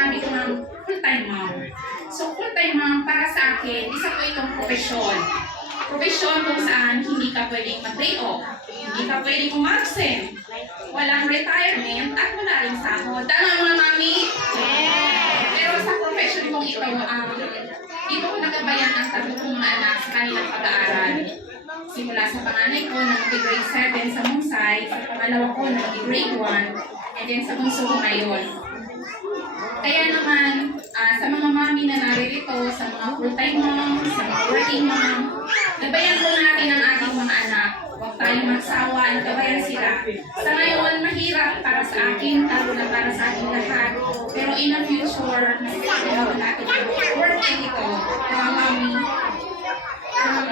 sinabi ko ng full-time mom. So full-time mom para sa akin, isa po itong profesyon. Profesyon kung saan hindi ka pwedeng mag-day off, hindi ka pwedeng umabsent, walang retirement at wala rin sahod. Tama mga mami? Pero sa profession kong ito, dito ko nagabayan ang tatlo kong mga anak sa kanilang pag-aaral. Simula sa panganay ko na mag-grade 7 sa Munsay, sa pangalawa ko na mag-grade 1, and then sa bunso ko ngayon. Kaya naman, sa mga mami na naririto, sa mga full-time mom, sa mga working mom, gabayan po natin ang ating mga anak. Huwag tayong magsawa, gabayan sila. Sa ngayon, mahirap para sa akin, lalo na para sa ating lahat. Pero in the future, masasagawa natin ang work ito, mga mami.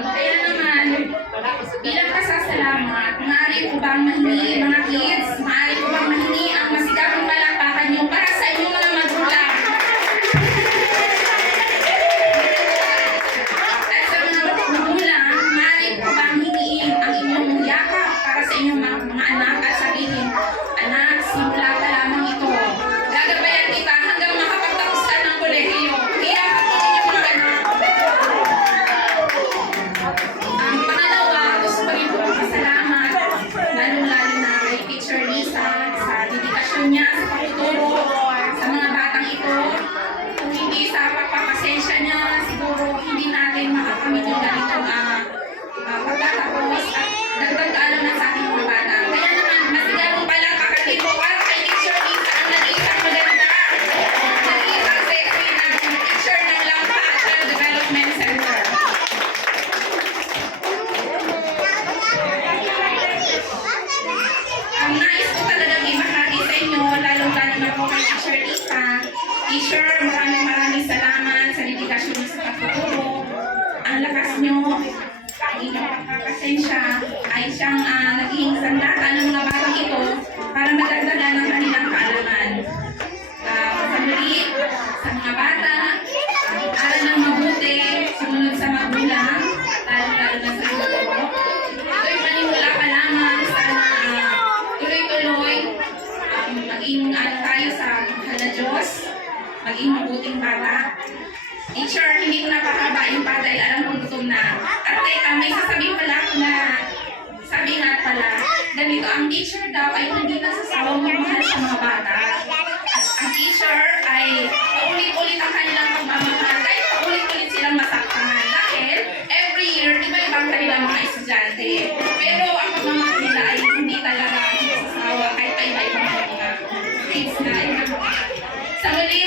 Kaya naman, bilang pasasalamat, maaari ko bang mahingi, mga kids, maaari ko bang mahingi ang masigabong palakpakan nyo para sa inyong mga magulang. At sa mga magulang, maaari ko bang hingiin ang inyong yakap para sa inyong mga anak at sabihin, anak, simula pa lamang ito. Gagabayan kita hanggang makapagtapos ka ng kolehiyo. Kaya ako inyong mga anak. Ang pangalawa, gusto ko rin po pasalamat, lalong-lalo na kay Teacher Lisa sa dedikasyon niya sa pagtuturo sa mga batang ito. Kung hindi sa pagpapasensya niya, siguro hindi natin makakamit yung ganitong pagtatapos at dagdag kaalaman sa ating mga bata. Kaya naman, masigabong palakpakan din po para kay Teacher Lisa ang nag-iisang maganda, nag-iisang sexy na teacher ng Lampa Child Development Center. Ang nais ko talagang ibahagi sa inyo, lalong-lalo na po kay Teacher Lisa. Teacher, maraming salamat sa dedikasyon niyo sa pagtuturo. Ang lakas niyo, ang inyong pagpapasensya ay siyang naging sandata ng mga batang ito para madagdagan ang kanilang kaalaman. Sa muli, sa mga bata, aral ng mabuti, sumunod sa magulang, lalong-lalo na sa tuturo. Ito'y panimula pa lamang, sana tuloy-tuloy, maging tayo sa mahal na Diyos, maging mabuting bata. Teacher, hindi ko napakaba yung bata dahil alam kong gutom na. At teka, may sasabihin pala ako na, sabi nga pala, ganito, ang teacher daw ay hindi nasasawang magmahal sa mga bata. At ang teacher ay paulit-ulit ang kanilang pagmamahal, kahit paulit-ulit silang masaktan. Dahil every year, iba-ibang kanilang mga estudyante. Pero ang pagmamahal nila ay hindi talaga nasasawa kahit pa iba-ibang mga kids na. Sa muli,